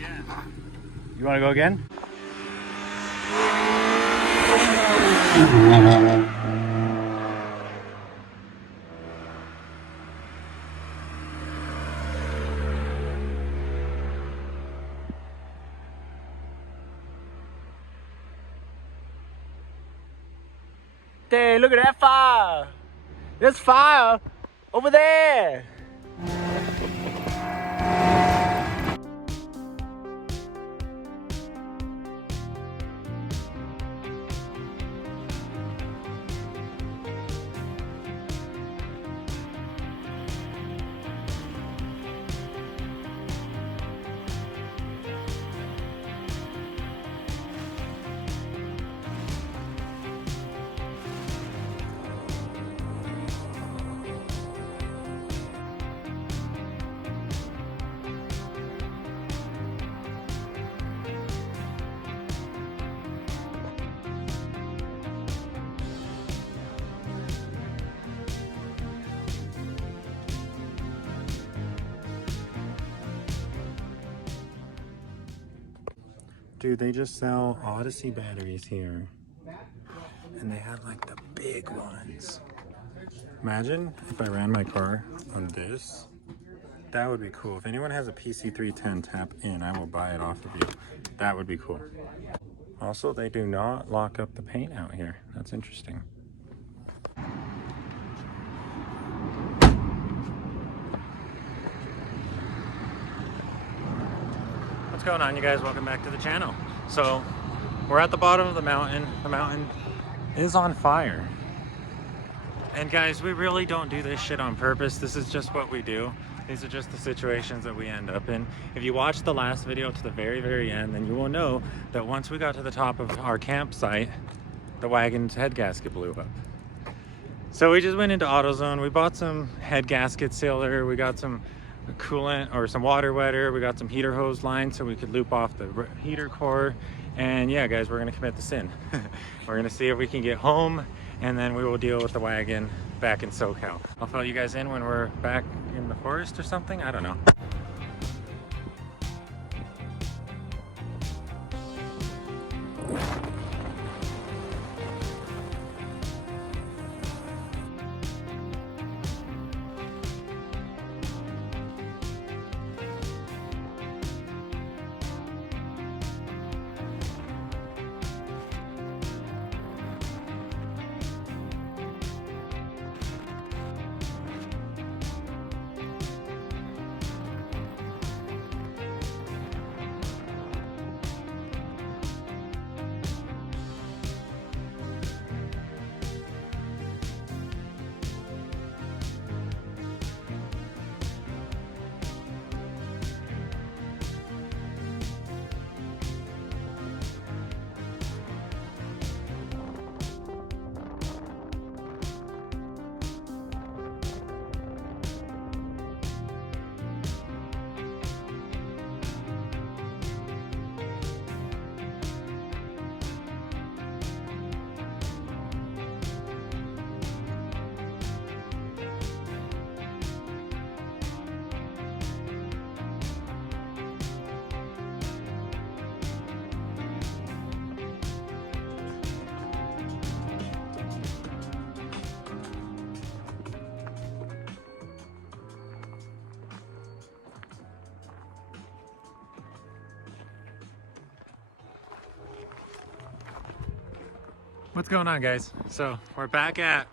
again. You want to go again? Hey, look at that fire! There's fire over there! Dude, they just sell Odyssey batteries here. And they have like the big ones. Imagine if I ran my car on this. That would be cool. If anyone has a PC310, tap in. I will buy it off of you. That would be cool. Also, they do not lock up the paint out here. That's interesting. What's going on, you guys? Welcome back to the channel. So we're at the bottom of the mountain. The mountain is on fire. And guys, we really don't do this shit on purpose. This is just what we do. These are just the situations that we end up in. If you watch the last video to the very end, then you will know that once we got to the top of our campsite, the wagon's head gasket blew up. So we just went into AutoZone. We bought some head gasket sealer. We got some coolant or some water wetter. We got some heater hose line so we could loop off the heater core. And yeah, guys, we're gonna commit the sin. We're gonna see if we can get home, and then we will deal with the wagon back in SoCal. I'll fill you guys in when we're back in the forest or something. I don't know. What's going on, guys? So we're back at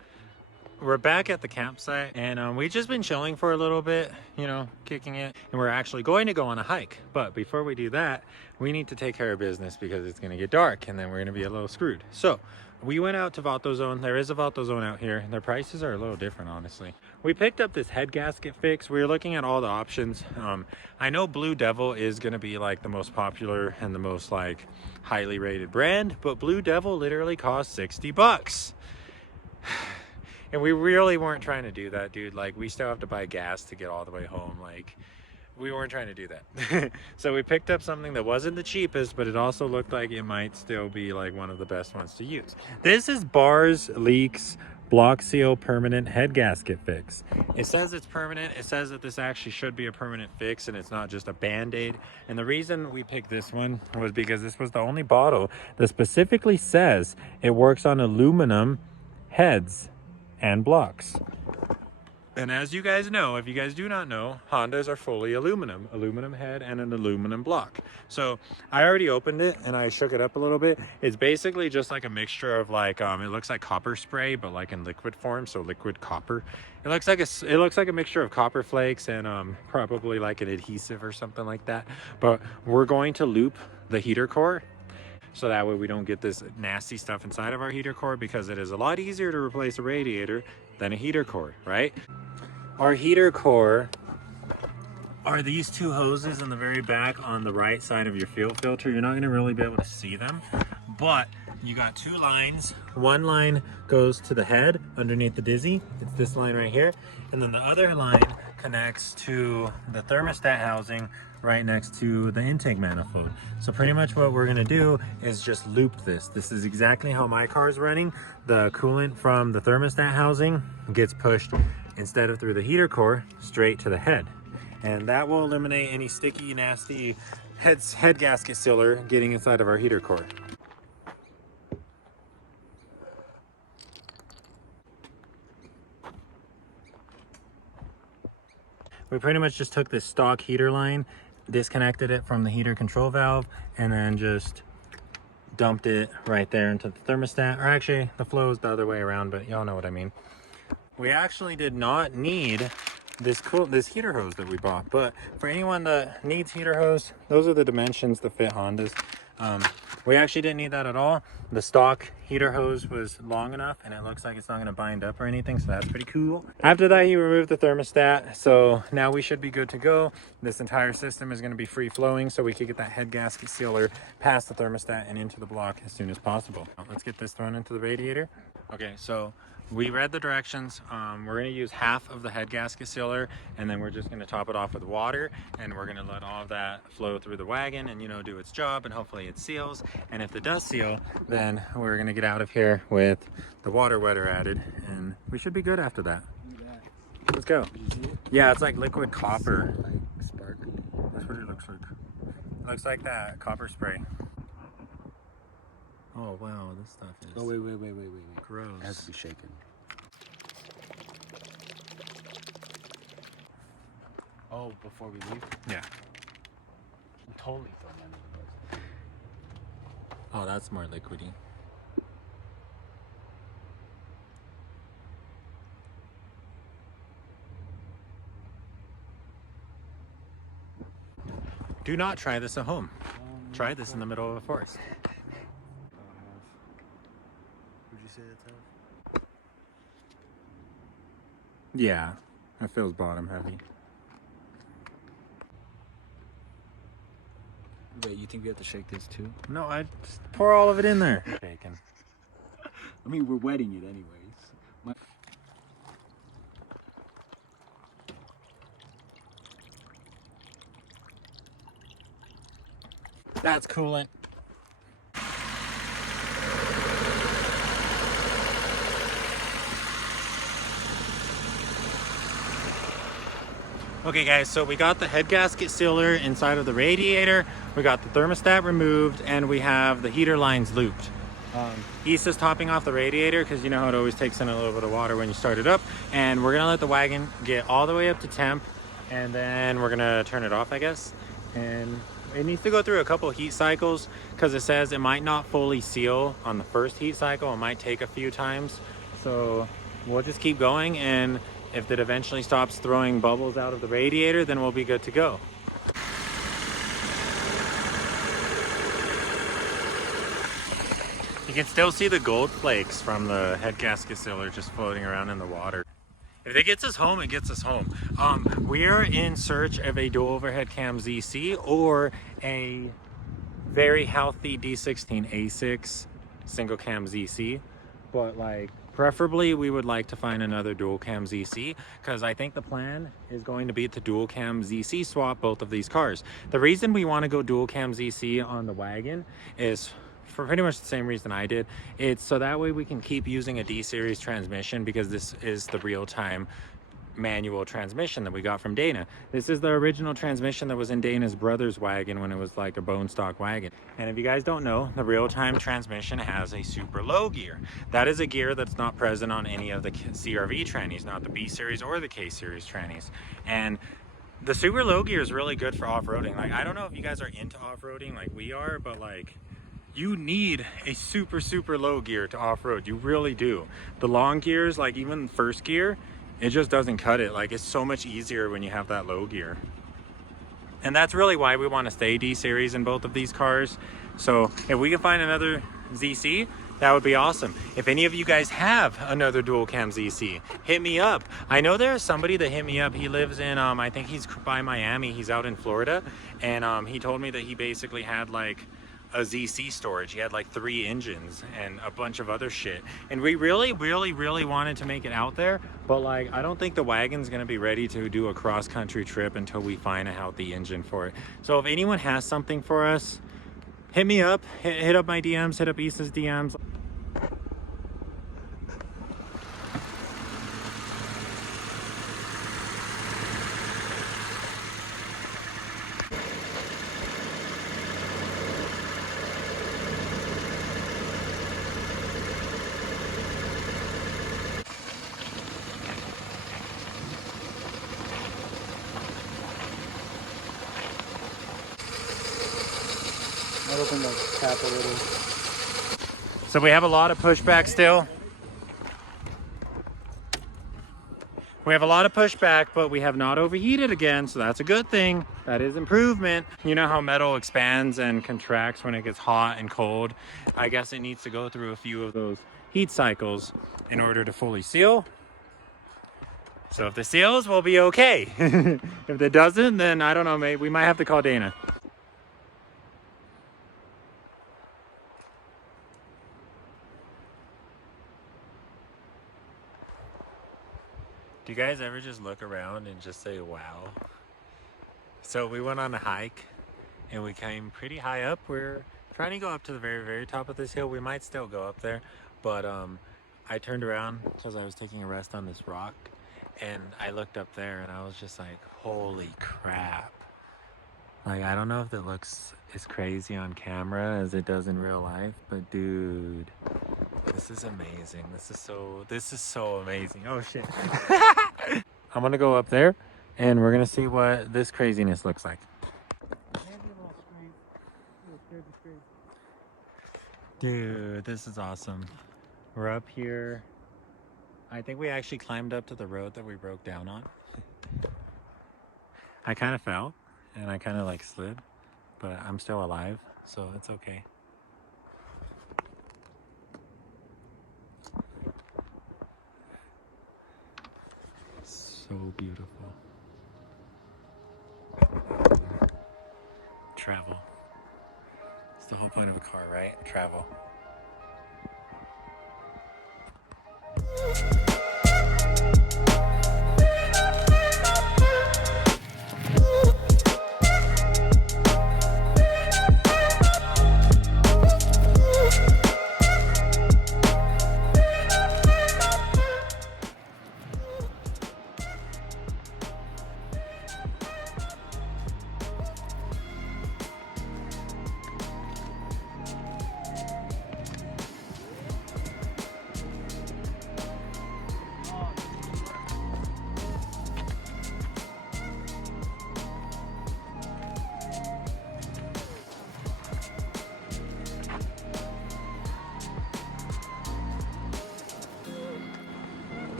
the campsite, and we've just been chilling for a little bit, you know, kicking it, and we're actually going to go on a hike. But before we do that, we need to take care of business because it's going to get dark and then we're going to be a little screwed. So we went out to AutoZone. There is a AutoZone out here. Their prices are a little different, honestly. We picked up this head gasket fix. We were looking at all the options. I know Blue Devil is going to be like the most popular and the most like highly rated brand, but Blue Devil literally costs 60 bucks. And we really weren't trying to do that, dude. Like, we still have to buy gas to get all the way home. Like, we weren't trying to do that. So we picked up something that wasn't the cheapest, but it also looked like it might still be like one of the best ones to use. This is Bars Leaks block seal permanent head gasket fix. It says it's permanent. It says that this actually should be a permanent fix and it's not just a band-aid. And the reason we picked this one was because this was the only bottle that specifically says it works on aluminum heads and blocks. And as you guys know, if you guys do not know, Hondas are fully aluminum head and an aluminum block. So I already opened it and I shook it up a little bit. It's basically just like a mixture of like, it looks like copper spray, but like in liquid form. So liquid copper. It looks like a mixture of copper flakes and probably like an adhesive or something like that. But we're going to loop the heater core, so that way we don't get this nasty stuff inside of our heater core, because it is a lot easier to replace a radiator than a heater core, right? Our heater core are these two hoses in the very back on the right side of your fuel filter. You're not going to really be able to see them, but you got two lines. One line goes to the head underneath the dizzy. It's this line right here. And then the other line connects to the thermostat housing right next to the intake manifold. So pretty much what we're gonna do is just loop this. This is exactly how my car is running. The coolant from the thermostat housing gets pushed, instead of through the heater core, straight to the head. And that will eliminate any sticky, nasty head gasket sealer getting inside of our heater core. We pretty much just took this stock heater line, disconnected it from the heater control valve, and then just dumped it right there into the thermostat. Or actually, the flow is the other way around, but y'all know what I mean. We actually did not need this heater hose that we bought, but for anyone that needs heater hose, those are the dimensions that fit Hondas. We actually didn't need that at all. The stock heater hose was long enough, and it looks like it's not going to bind up or anything, so that's pretty cool. After that, he removed the thermostat, so now we should be good to go. This entire system is going to be free flowing, so we can get that head gasket sealer past the thermostat and into the block as soon as possible. Let's get this thrown into the radiator. Okay, so we read the directions. We're going to use half of the head gasket sealer, and then we're just going to top it off with water, and we're going to let all of that flow through the wagon and, you know, do its job, and hopefully it seals. And if it does seal, then we're going to get out of here with the water wetter added, and we should be good after that. Let's go. Yeah, it's like liquid copper. Like spark. That's what it looks like. It looks like that copper spray. Oh wow, this stuff is. Oh wait. Gross. It has to be shaken. Oh, before we leave? Yeah. I'm totally throwing under the bus. Oh, that's more liquidy. Do not try this at home. Try this in the middle of a forest. Would you say it's half? Yeah, it feels bottom heavy. Wait, you think we have to shake this too? No, I just pour all of it in there. Bacon. I mean, we're wetting it anyways. That's coolant. Okay guys, so we got the head gasket sealer inside of the radiator, we got the thermostat removed, and we have the heater lines looped. Issa's topping off the radiator because you know how it always takes in a little bit of water when you start it up, and we're gonna let the wagon get all the way up to temp, and then we're gonna turn it off, I guess. And it needs to go through a couple heat cycles because it says it might not fully seal on the first heat cycle. It might take a few times, so we'll just keep going, and if it eventually stops throwing bubbles out of the radiator, then we'll be good to go. You can still see the gold flakes from the head gasket sealer just floating around in the water. If it gets us home, it gets us home. We're in search of a dual overhead cam ZC or a very healthy D16 A6 single cam ZC, but like preferably we would like to find another dual cam ZC because I think the plan is going to be to dual cam ZC swap both of these cars. The reason we want to go dual cam ZC on the wagon is for pretty much the same reason I did. It's so that way we can keep using a D-series transmission, because this is the real-time manual transmission that we got from Dana. This is the original transmission that was in Dana's brother's wagon when it was like a bone stock wagon. And if you guys don't know, the real-time transmission has a super low gear. That is a gear that's not present on any of the CRV trannies, not the B series or the K series trannies. And the super low gear is really good for off-roading. Like, I don't know if you guys are into off-roading like we are, but like, you need a super low gear to off-road. You really do. The long gears, like even first gear, it just doesn't cut it. Like, it's so much easier when you have that low gear. And that's really why we want to stay D-series in both of these cars. So if we can find another ZC, that would be awesome. If any of you guys have another dual cam ZC, hit me up. I know there's somebody that hit me up. He lives in, I think he's by Miami. He's out in Florida. And he told me that he basically had like a ZC storage. He had like 3 engines and a bunch of other shit. And we really wanted to make it out there, but like, I don't think the wagon's gonna be ready to do a cross-country trip until we find a healthy engine for it. So if anyone has something for us, hit me up, hit up my DMs, hit up Issa's DMs. I'll open the cap a little. So we have a lot of pushback still. We have a lot of pushback, but we have not overheated again, so that's a good thing. That is improvement. You know how metal expands and contracts when it gets hot and cold? I guess it needs to go through a few of those heat cycles in order to fully seal. So if the seals, we'll be okay. If it doesn't, then I don't know, maybe we might have to call Dana. Do you guys ever just look around and just say, wow? So we went on a hike and we came pretty high up. We're trying to go up to the very top of this hill. We might still go up there, but I turned around because I was taking a rest on this rock, and I looked up there and I was just like, holy crap. Like, I don't know if it looks as crazy on camera as it does in real life, but dude, this is amazing. This is so amazing. Oh shit. I'm gonna go up there and we're gonna see what this craziness looks like. Dude, this is awesome. We're up here. I think we actually climbed up to the road that we broke down on. I kind of fell and I kind of like slid, but I'm still alive, so it's okay. So beautiful. Travel. It's the whole point of a car, right? Travel.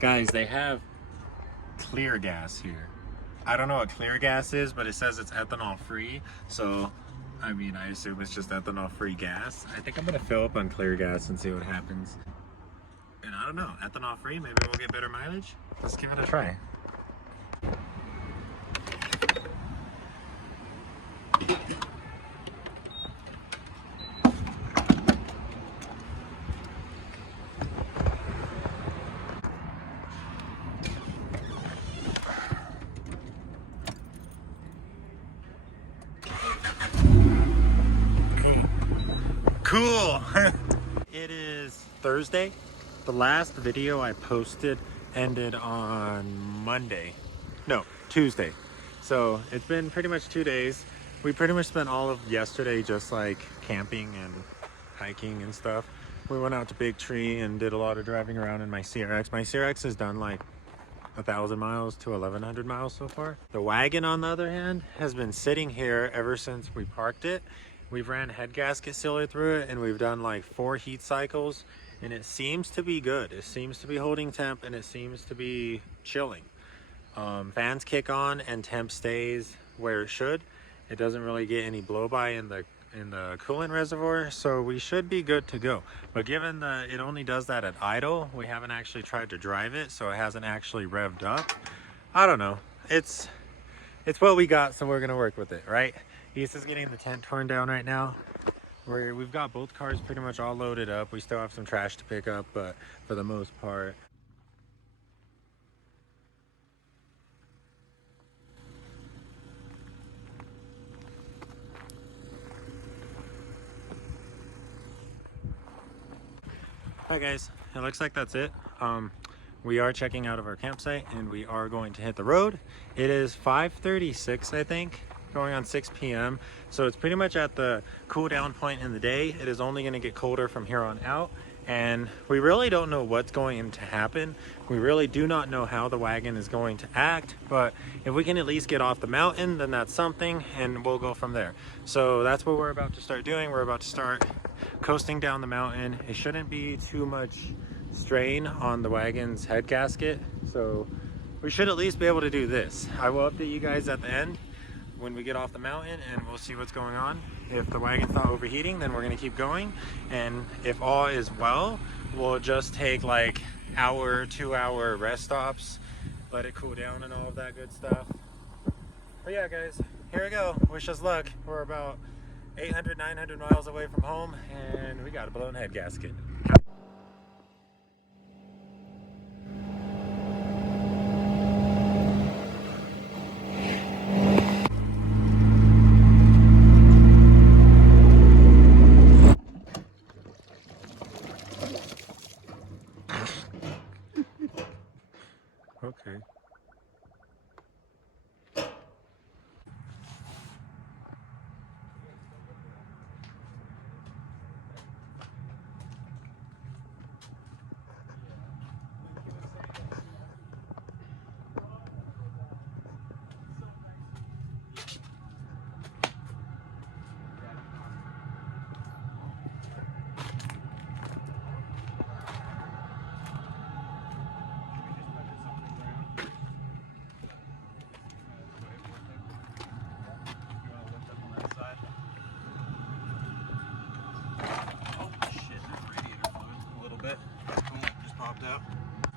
Guys, they have clear gas here. I don't know what clear gas is, but it says it's ethanol free. So, I mean, I assume it's just ethanol free gas. I think I'm gonna fill up on clear gas and see what happens. And I don't know, ethanol free, maybe we'll get better mileage? Let's give it a try. Cool. It is Thursday. The last video I posted ended on Monday. No, Tuesday. So it's been pretty much 2 days. We pretty much spent all of yesterday just like camping and hiking and stuff. We went out to Big Tree and did a lot of driving around in my CRX. My CRX has done like 1,000 miles to 1,100 miles so far. The wagon, on the other hand, has been sitting here ever since we parked it. We've ran head gasket sealer through it and we've done like 4 heat cycles and it seems to be good. It seems to be holding temp and it seems to be chilling. Fans kick on and temp stays where it should. It doesn't really get any blow by in the coolant reservoir, so we should be good to go. But given that it only does that at idle, we haven't actually tried to drive it, so it hasn't actually revved up. I don't know. It's what we got, so we're gonna work with it, right? Issa's getting the tent torn down right now. We've got both cars pretty much all loaded up. We still have some trash to pick up, but for the most part. Alright guys, it looks like that's it. We are checking out of our campsite and we are going to hit the road. It is 5:36, I think, going on 6 p.m. So it's pretty much at the cool down point in the day. It is only going to get colder from here on out. And we really don't know what's going to happen. We really do not know how the wagon is going to act, but if we can at least get off the mountain, then that's something, and we'll go from there. So that's what we're about to start doing. We're about to start coasting down the mountain. It shouldn't be too much strain on the wagon's head gasket, so we should at least be able to do this. I will update you guys at the end when we get off the mountain and we'll see what's going on. If the wagon's not overheating, then we're gonna keep going, and if all is well, we'll just take like hour, 2 hour rest stops, let it cool down and all of that good stuff. But yeah guys, here we go. Wish us luck. We're about 800, 900 miles away from home and we got a blown head gasket. Okay.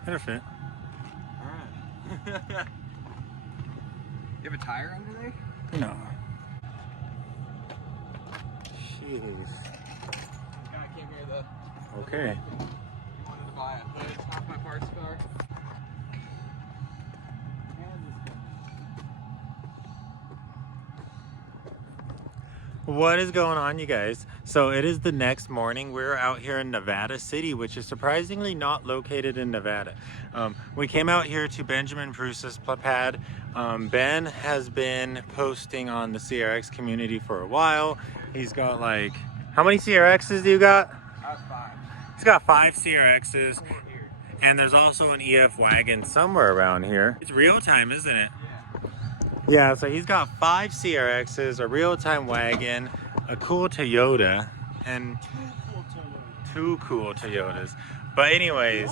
It'll fit. Alright. You have a tire under there? No. Jeez. Guy came here though. Okay. He wanted to buy a hood off my parts car. What is going on, you guys? So it is the next morning. We're out here in Nevada City, which is surprisingly not located in Nevada. We came out here to Benjamin Bruce's pad. Ben has been posting on the CRX community for a while. He's got like, how many CRXs do you got? I have 5. He's got 5 CRXs, and there's also an EF wagon somewhere around here. It's real time, isn't it? Yeah, so he's got 5 CRXs, a real-time wagon, a cool Toyota, and 2 cool Toyotas. But anyways,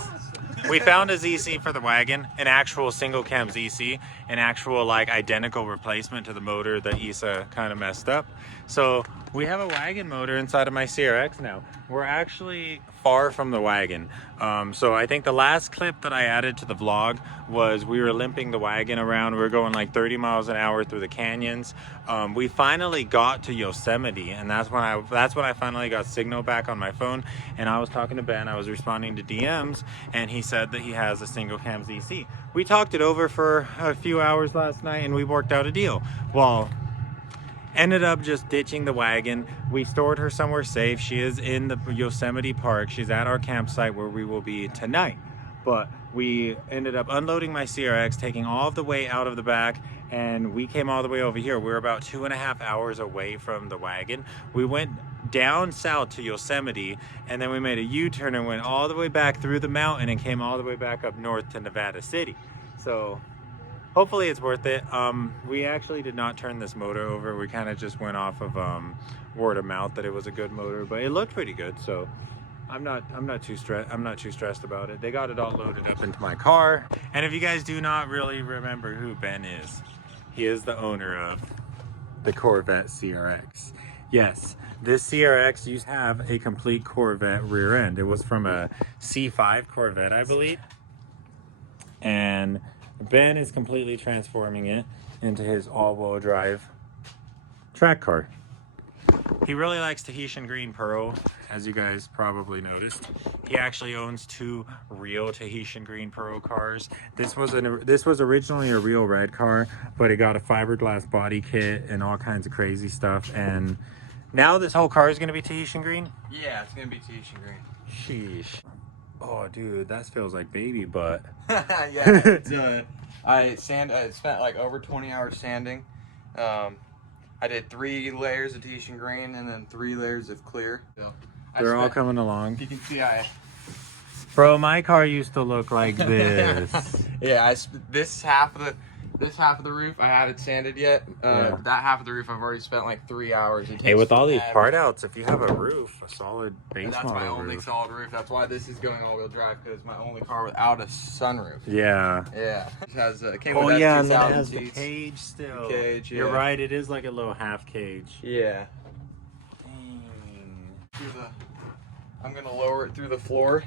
We found a ZC for the wagon, an actual single cam ZC, an actual like identical replacement to the motor that Isa kind of messed up. So we have a wagon motor inside of my CRX now. We're actually far from the wagon. So I think the last clip that I added to the vlog was we were limping the wagon around. We were going like 30 miles an hour through the canyons. We finally got to Yosemite, and that's when I finally got signal back on my phone. And I was talking to Ben. I was responding to DMs, and he said that he has a single cam ZC. We talked it over for a few hours last night, and we worked out a deal. Well, ended up just ditching the wagon. We stored her somewhere safe. She is in the Yosemite Park. She's at our campsite where we will be tonight. But we ended up unloading my CRX, taking all of the weight out of the back, and we came all the way over here. We're about 2.5 hours away from the wagon. We went down south to Yosemite, and then we made a U-turn and went all the way back through the mountain and came all the way back up north to Nevada City. So hopefully it's worth it. We actually did not turn this motor over. We kind of just went off of word of mouth that it was a good motor, but it looked pretty good. So I'm not too stressed about it. They got it all loaded up into my car. And if you guys do not really remember who Ben is, he is the owner of the Corvette CRX. Yes, this CRX used to have a complete Corvette rear end. It was from a C5 Corvette, I believe. And Ben is completely transforming it into his all-wheel drive track car. He really likes Tahitian green pearl, as you guys probably noticed. He actually owns 2 real Tahitian green pearl cars. This was originally a real red car, but it got a fiberglass body kit and all kinds of crazy stuff. And now this whole car is going to be Tahitian green? Yeah, it's going to be Tahitian green. Sheesh. Oh, dude, that feels like baby butt. Yeah, it's, I spent like over 20 hours sanding. I did 3 layers of Tahitian green and then 3 layers of clear. So They're all coming along. You can see Bro, my car used to look like this. Yeah, this half of the roof I haven't sanded yet. Yeah. That half of the roof I've already spent like 3 hours. Hey, with all these part outs, if you have a roof, a solid base that's model my only roof. solid roof. That's why this is going all-wheel drive, because it's my only car without a sunroof. Yeah. Yeah. It has came Oh with yeah, and then it 2,000 has the seats. cage still. The cage, You're yeah. right, it is like a little half cage. Yeah. Dang. I'm gonna lower it through the floor.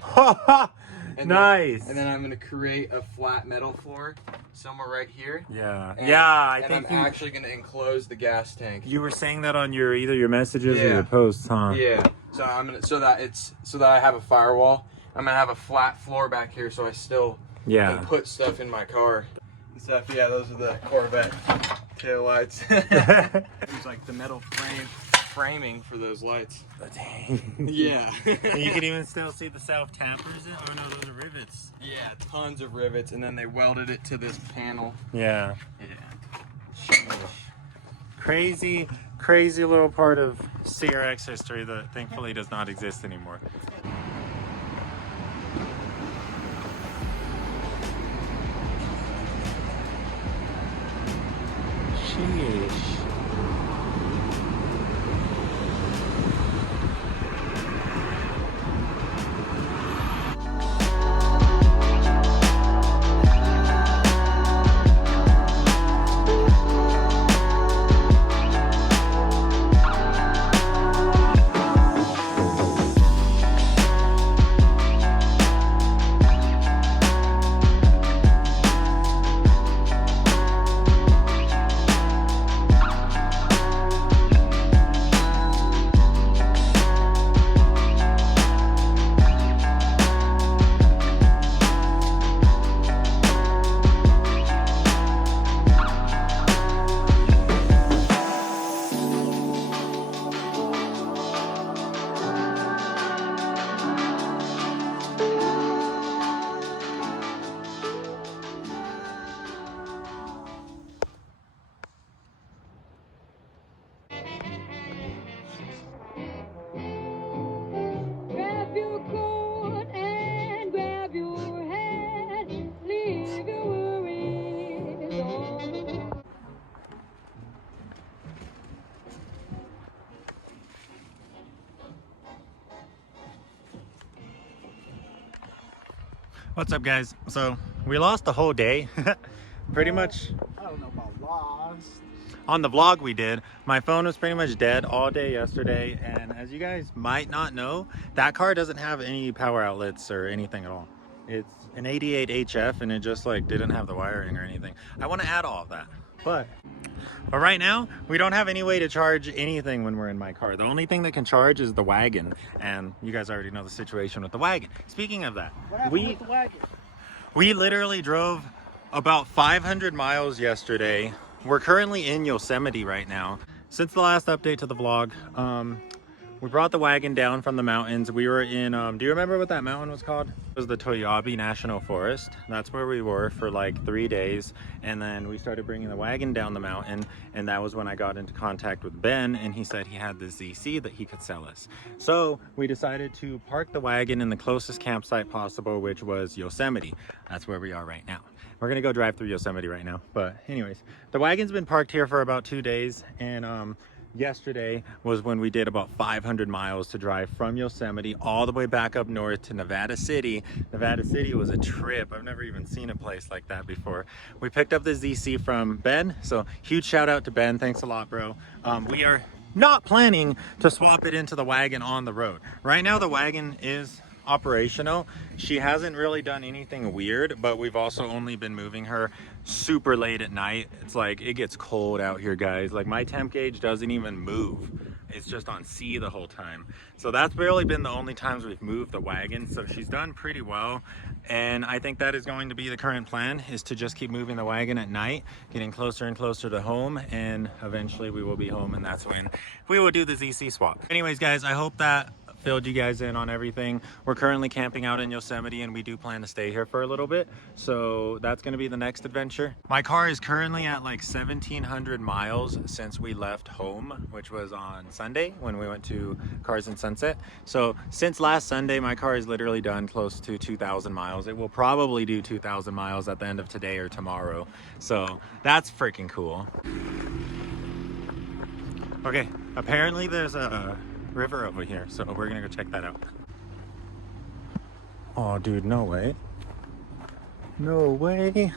And Nice. And then I'm gonna create a flat metal floor somewhere right here. Yeah. And, Yeah, I think I'm actually gonna enclose the gas tank. you were saying that on either your messages or Yeah. your posts, huh? Yeah. So I'm gonna so that I have a firewall. I'm gonna have a flat floor back here, so I still Yeah. can put stuff in my car and stuff. Yeah, those are the Corvette tail lights. There's like the metal framing for those lights. Dang. Yeah. And you can even still see the self tampers. Oh no, those are rivets. Yeah, tons of rivets, and then they welded it to this panel. Yeah. Yeah. Crazy, crazy little part of CRX history that thankfully does not exist anymore. Sheesh. What's up, guys? So we lost the whole day. Pretty much I don't know about lost. on the vlog we did. My phone was pretty much dead all day yesterday, and as you guys might not know, that car doesn't have any power outlets or anything at all. It's an 88 HF and it just like didn't have the wiring or anything. I want to add all of that, but right now we don't have any way to charge anything when we're in my car. The only thing that can charge is the wagon, and you guys already know the situation with the wagon. Speaking of that, What happened with the wagon? we literally drove about 500 miles yesterday. We're currently in Yosemite right now. Since the last update to the vlog, we brought the wagon down from the mountains. We were in, do you remember what that mountain was called? It was the Toyabe National Forest. That's where we were for like 3 days. And then we started bringing the wagon down the mountain. And that was when I got into contact with Ben, and he said he had this ZC that he could sell us. So we decided to park the wagon in the closest campsite possible, which was Yosemite. That's where we are right now. We're gonna go drive through Yosemite right now. But anyways, the wagon's been parked here for about 2 days. And yesterday was when we did about 500 miles to drive from Yosemite all the way back up north to Nevada City. Nevada City was a trip. I've never even seen a place like that before. We picked up the ZC from Ben, so huge shout out to Ben. Thanks a lot, bro. We are not planning to swap it into the wagon on the road. Right now the wagon is operational. She hasn't really done anything weird, but we've also only been moving her super late at night. It's like it gets cold out here, guys. Like my temp gauge doesn't even move. It's just on C the whole time. So that's really been the only times we've moved the wagon. So she's done pretty well. And I think that is going to be the current plan, is to just keep moving the wagon at night, getting closer and closer to home. And eventually we will be home, and that's when we will do the ZC swap. Anyways, guys, I hope that filled you guys in on everything. We're currently camping out in Yosemite, and we do plan to stay here for a little bit. So that's gonna be the next adventure. My car is currently at like 1,700 miles since we left home, which was on Sunday when we went to Cars and Sunset. So since last Sunday, my car is literally done close to 2,000 miles. It will probably do 2,000 miles at the end of today or tomorrow. So that's freaking cool. Okay, apparently there's a river over here, so we're gonna go check that out. Oh dude, no way. No way.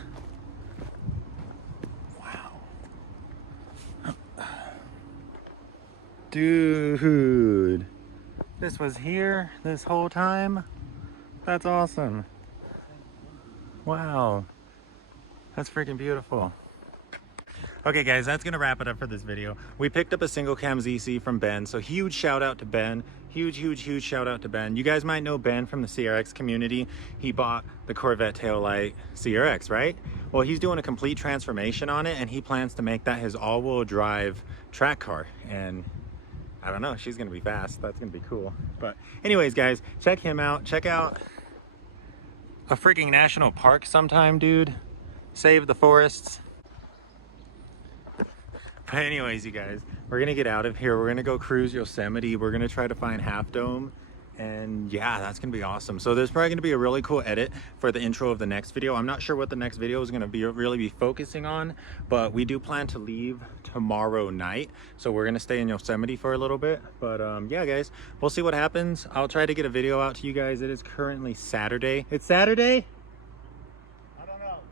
Wow. Dude, this was here this whole time? That's awesome. Wow, that's freaking beautiful. Okay guys, that's gonna wrap it up for this video. We picked up a single cam ZC from Ben, so huge shout out to Ben. Huge shout out to Ben. You guys might know Ben from the CRX community. He bought the Corvette taillight CRX, right? Well, he's doing a complete transformation on it, and he plans to make that his all-wheel drive track car. And I don't know, she's gonna be fast. That's gonna be cool. But anyways, guys, check him out. Check out a freaking national park sometime, dude. Save the forests. But anyways, you guys, we're gonna get out of here. We're gonna go cruise Yosemite. We're gonna try to find Half Dome, and yeah, that's gonna be awesome. So there's probably gonna be a really cool edit for the intro of the next video. I'm not sure what the next video is gonna be really be focusing on, but we do plan to leave tomorrow night, so we're gonna stay in Yosemite for a little bit. But yeah, guys, we'll see what happens. I'll try to get a video out to you guys. It is currently Saturday. It's Saturday?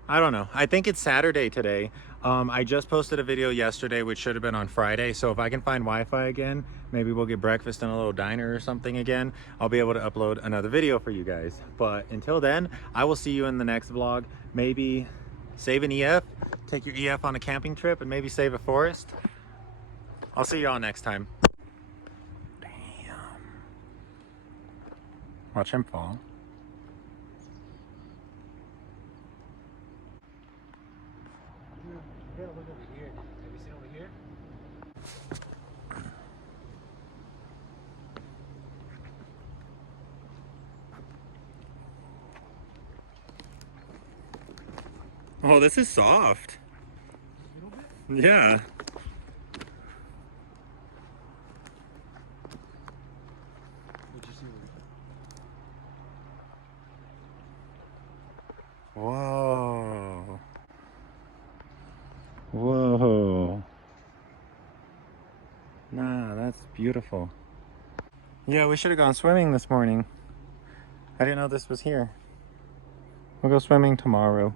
I don't know. I think it's Saturday today. I just posted a video yesterday, which should have been on Friday. So if I can find Wi-Fi again, maybe we'll get breakfast in a little diner or something again. I'll be able to upload another video for you guys. But until then, I will see you in the next vlog. Maybe save an EF, take your EF on a camping trip, and maybe save a forest. I'll see y'all next time. Damn. Watch him fall. You gotta look over here. Have you seen over here? Oh, this is soft. Yeah. What'd you see? Whoa. Whoa. Nah, that's beautiful. Yeah, we should have gone swimming this morning. I didn't know this was here. We'll go swimming tomorrow.